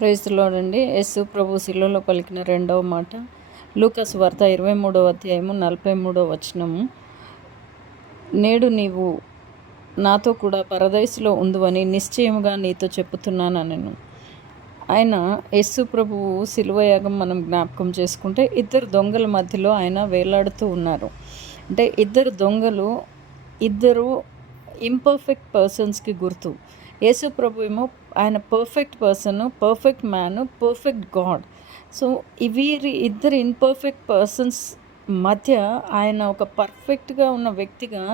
Praise the lord అండి. యేసు ప్రభు శిలువలో పలికిన రెండవ మాట లూకా సువార్త 23వ అధ్యాయము 43వ వచనము. నేడు నీవు నాతో కూడా పరదైసులో ఉందువని నిశ్చయముగా నీతో చెప్పుతున్నానెను. ఆయన యేసు ప్రభువు శిలువ యాగం మనం జ్ఞాపకం చేసుకుంటే ఇద్దరు దొంగల మధ్యలో ఆయన వేలాడుతూ ఉన్నారు. అంటే ఇద్దరు దొంగలు, ఇద్దరు ఇంపర్ఫెక్ట్ పర్సన్స్కి గుర్తు. యేసు ప్రభు ఏమో ఆయన perfect person, perfect man, perfect God. So వీరి ఇద్దరు ఇంపర్ఫెక్ట్ పర్సన్స్ మధ్య ఆయన ఒక పర్ఫెక్ట్గా ఉన్న వ్యక్తిగా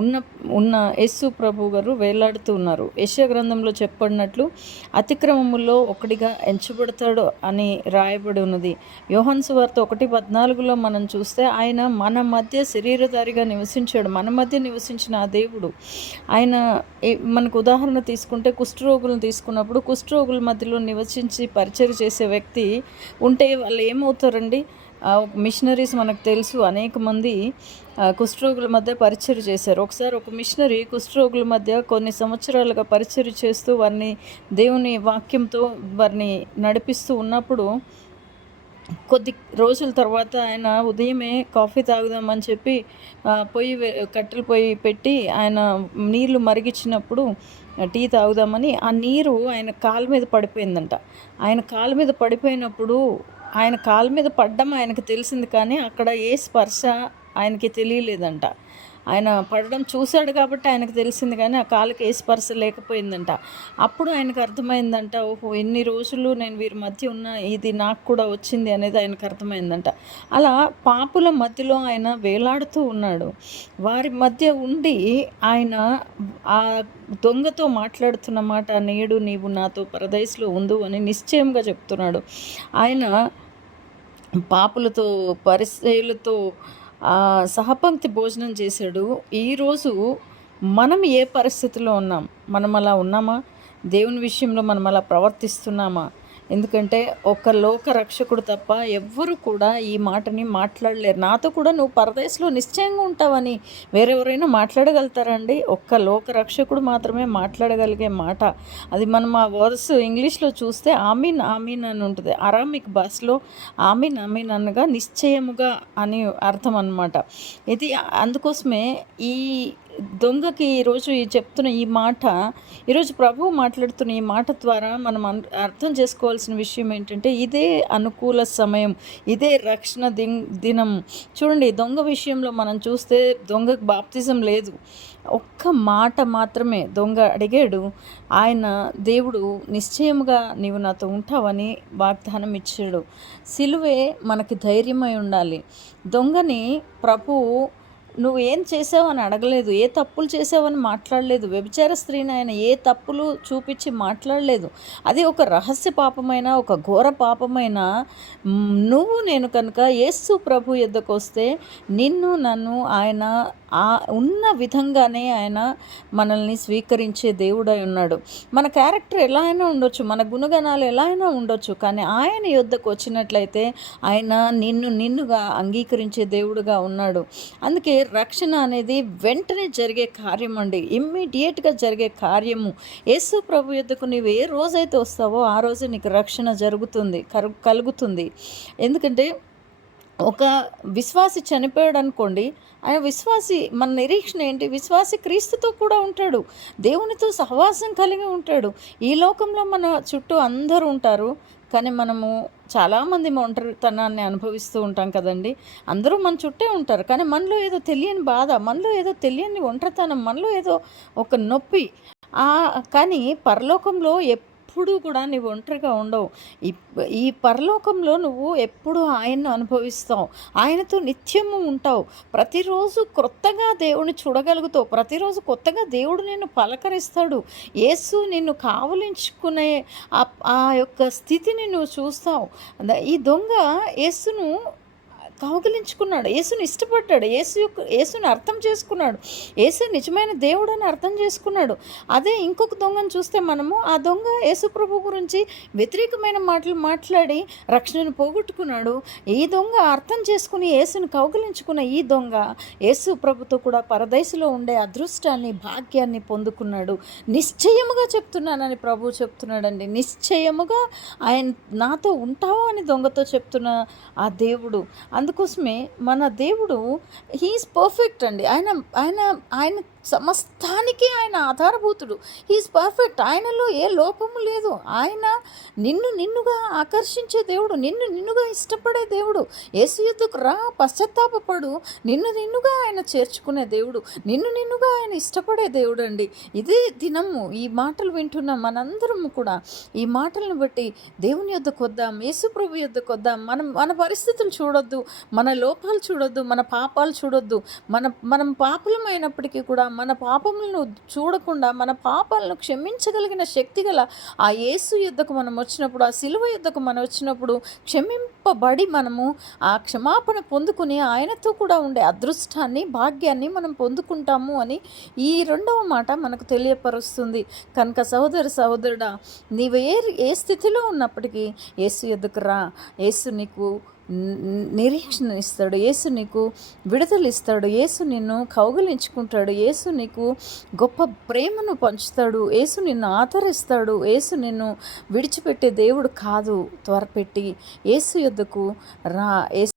ఉన్న ఉన్న యేసు ప్రభు గారు వేలాడుతూ ఉన్నారు. యెషయా గ్రంథంలో చెప్పబడినట్లు అతిక్రమముల్లో ఒకటిగా ఎంచబడతాడు అని రాయబడి ఉన్నది. యోహాను సువార్త 1:14లో మనం చూస్తే ఆయన మన మధ్య శరీరధారిగా నివసించాడు. మన మధ్య నివసించిన ఆ దేవుడు ఆయన మనకు ఉదాహరణ తీసుకుంటే కుష్ఠరోగులను తీసుకున్నప్పుడు కుష్ఠరోగుల మధ్యలో నివసించి పరిచయం చేసే వ్యక్తి ఉంటే వాళ్ళు ఏమవుతారండి? మిషనరీస్ మనకు తెలుసు, అనేక మంది కుష్ఠరోగుల మధ్య పరిచయం చేశారు. ఒకసారి ఒక మిషనరీ కుష్ఠరోగుల మధ్య కొన్ని సంవత్సరాలుగా పరిచయం చేస్తూ వారిని దేవుని వాక్యంతో వారిని నడిపిస్తూ ఉన్నప్పుడు కొద్ది రోజుల తర్వాత ఆయన ఉదయమే కాఫీ తాగుదామని చెప్పి కట్టెలు పొయ్యి పెట్టి ఆయన నీళ్లు మరిగించినప్పుడు టీ తాగుదామని ఆ నీరు ఆయన కాలు మీద పడిపోయిందంట. ఆయన కాలు మీద పడిపోయినప్పుడు ఆయన కాలు మీద పడ్డం ఆయనకు తెలిసింది, కానీ అక్కడ ఏ స్పర్శ ఆయనకి తెలియలేదంట. ఆయన పడడం చూశాడు కాబట్టి ఆయనకు తెలిసింది, కానీ ఆ కాలుకి ఏ స్పర్శ లేకపోయిందంట. అప్పుడు ఆయనకు అర్థమైందంట, ఓహో ఎన్ని రోజులు నేను వీరి మధ్య ఉన్న ఇది నాకు కూడా వచ్చింది అనేది ఆయనకు అర్థమైందంట. అలా పాపుల మధ్యలో ఆయన వేలాడుతూ ఉన్నాడు. వారి మధ్య ఉండి ఆయన ఆ దొంగతో మాట్లాడుతున్న మాట, నేడు నీవు నాతో పరదైసులో ఉండు అని నిశ్చయంగా చెప్తున్నాడు. ఆయన పాపులతో పరిసయ్యులతో సహపంక్తి భోజనం చేశాడు. ఈరోజు మనం ఏ పరిస్థితిలో ఉన్నాం? మనం అలా ఉన్నామా? దేవుని విషయంలో మనం అలా ప్రవర్తిస్తున్నామా? ఎందుకంటే ఒక లోక రక్షకుడు తప్ప ఎవ్వరు కూడా ఈ మాటని మాట్లాడలేరు. నాతో కూడా నువ్వు పరదేశంలో నిశ్చయంగా ఉంటావని వేరెవరైనా మాట్లాడగలుగుతారండి? ఒక్క లోక రక్షకుడు మాత్రమే మాట్లాడగలిగే మాట అది. మనం ఆ వర్స్ ఇంగ్లీష్లో చూస్తే ఆమీన్ ఆమీన్ అని ఉంటుంది. అరామిక్ భాషలో ఆమీన్ ఆమీన్ అనగా నిశ్చయముగా అని అర్థం అన్నమాట. ఇది అందుకోసమే ఈ దొంగకి ఈరోజు చెప్తున్న ఈ మాట, ఈరోజు ప్రభువు మాట్లాడుతున్న ఈ మాట ద్వారా మనం అర్థం చేసుకోవాల్సిన విషయం ఏంటంటే, ఇదే అనుకూల సమయం, ఇదే రక్షణ దినం. చూడండి, దొంగ విషయంలో మనం చూస్తే దొంగకు బాప్తిజం లేదు. ఒక్క మాట మాత్రమే దొంగ అడిగాడు. ఆయన దేవుడు నిశ్చయముగా నీవు నాతో ఉంటావని వాగ్దానం ఇచ్చాడు. సిలువే మనకి ధైర్యమై ఉండాలి. దొంగని ప్రభువు నువ్వు ఏం చేసావు అని అడగలేదు, ఏ తప్పులు చేసావని మాట్లాడలేదు. వ్యభిచార స్త్రీని ఆయన ఏ తప్పులు చూపించి మాట్లాడలేదు. అది ఒక రహస్య పాపమైన, ఒక ఘోర పాపమైన నువ్వు నేను కనుక యేసు ప్రభు యొద్దకు వస్తే నిన్ను నన్ను ఆయన ఉన్న విధంగానే ఆయన మనల్ని స్వీకరించే దేవుడై ఉన్నాడు. మన క్యారెక్టర్ ఎలా అయినా ఉండొచ్చు, మన గుణగణాలు ఎలా అయినా ఉండొచ్చు, కానీ ఆయన యొద్దకు వచ్చినట్లయితే ఆయన నిన్నుగా అంగీకరించే దేవుడుగా ఉన్నాడు. అందుకే రక్షణ అనేది వెంటనే జరిగే కార్యం అండి, ఇమ్మీడియట్గా జరిగే కార్యము. యేసు ప్రభు యొద్దకు నీవు ఏ రోజైతే వస్తావో ఆ రోజే నీకు రక్షణ కలుగుతుంది. ఎందుకంటే ఒక విశ్వాసి చనిపోయాడు అనుకోండి, ఆయన విశ్వాసి, మన నిరీక్షణ ఏంటి? విశ్వాసి క్రీస్తుతో కూడా ఉంటాడు, దేవునితో సహవాసం కలిగి ఉంటాడు. ఈ లోకంలో మన చుట్టూ అందరూ ఉంటారు, కానీ మనము చాలామంది ఒంటరితనాన్ని అనుభవిస్తూ ఉంటాం కదండి. అందరూ మన చుట్టే ఉంటారు, కానీ మనలో ఏదో తెలియని బాధ, మనలో ఏదో తెలియని ఒంటరితనం, మనలో ఏదో ఒక నొప్పి. కానీ పరలోకంలో ఎప్పుడూ కూడా నువ్వు ఒంటరిగా ఉండవు. ఈ పరలోకంలో నువ్వు ఎప్పుడు ఆయన్ను అనుభవిస్తావు, ఆయనతో నిత్యము ఉంటావు. ప్రతిరోజు కొత్తగా దేవుని చూడగలుగుతావు, ప్రతిరోజు కొత్తగా దేవుడు నిన్ను పలకరిస్తాడు. యేసు నిన్ను కావలించుకునే ఆ యొక్క స్థితిని నువ్వు చూస్తావు. ఈ దొంగ యేసును కౌగిలించుకున్నాడు, యేసుని ఇష్టపడ్డాడు, యేసుని అర్థం చేసుకున్నాడు, యేసు నిజమైన దేవుడని అర్థం చేసుకున్నాడు. అదే ఇంకొక దొంగను చూస్తే మనము ఆ దొంగ యేసు ప్రభు గురించి వ్యతిరేకమైన మాటలు మాట్లాడి రక్షణను పోగొట్టుకున్నాడు. ఈ దొంగ అర్థం చేసుకుని యేసుని కౌగిలించుకున్న ఈ దొంగ యేసు ప్రభుతో కూడా పరదేశంలో ఉండే అదృష్టాన్ని, భాగ్యాన్ని పొందుకున్నాడు. నిశ్చయముగా చెప్తున్నానని ప్రభువు చెప్తున్నాడండి. నిశ్చయముగా ఆయన నాతో ఉంటావు అని దొంగతో చెప్తున్న ఆ దేవుడు. అందుకోసమే మన దేవుడు హీఈస్ పర్ఫెక్ట్ అండి. ఆయన ఆయన ఆయన సమస్తానికి ఆయన ఆధారభూతుడు. He's perfect. ఆయనలో ఏ లోపము లేదు. ఆయన నిన్నుగా ఆకర్షించే దేవుడు, నిన్నుగా ఇష్టపడే దేవుడు. యేసు యుద్ధకు రా, పశ్చాత్తాపడు. నిన్నుగా ఆయన చేర్చుకునే దేవుడు, నిన్నుగా ఆయన ఇష్టపడే దేవుడు అండి. ఇదే దినము ఈ మాటలు వింటున్న మనందరము కూడా ఈ మాటలను బట్టి దేవుని యొద్దకు వద్దాం, యేసు ప్రభు యొద్దకు వద్దాం. మన పరిస్థితులు చూడొద్దు, మన లోపాలు చూడొద్దు, మన పాపాలు చూడొద్దు. మనం పాపులమైనప్పటికీ కూడా మన పాపములను చూడకుండా మన పాపాలను క్షమించగలిగిన శక్తి గల ఆ యేసు యొద్దకు మనం వచ్చినప్పుడు, ఆ సిలువ యొద్దకు మనం వచ్చినప్పుడు క్షమింపబడి మనము ఆ క్షమాపణ పొందుకుని ఆయనతో కూడా ఉండే అదృష్టాన్ని, భాగ్యాన్ని మనం పొందుకుంటాము అని ఈ రెండవ మాట మనకు తెలియపరుస్తుంది. కనుక సహోదరుడా, నీవు ఏ స్థితిలో ఉన్నప్పటికీ యేసు యొద్దకు రా. యేసు నీకు నిరీక్షణ ఇస్తాడు, యేసు నీకు విడుదల ఇస్తాడు, యేసు నిన్ను కౌగిలించుకుంటాడు, యేసు నీకు గొప్ప ప్రేమను పంచుతాడు, యేసు నిన్ను ఆదరిస్తాడు. యేసు నిన్ను విడిచిపెట్టే దేవుడు కాదు. త్వరపెట్టి యేసు యొద్దకు రా.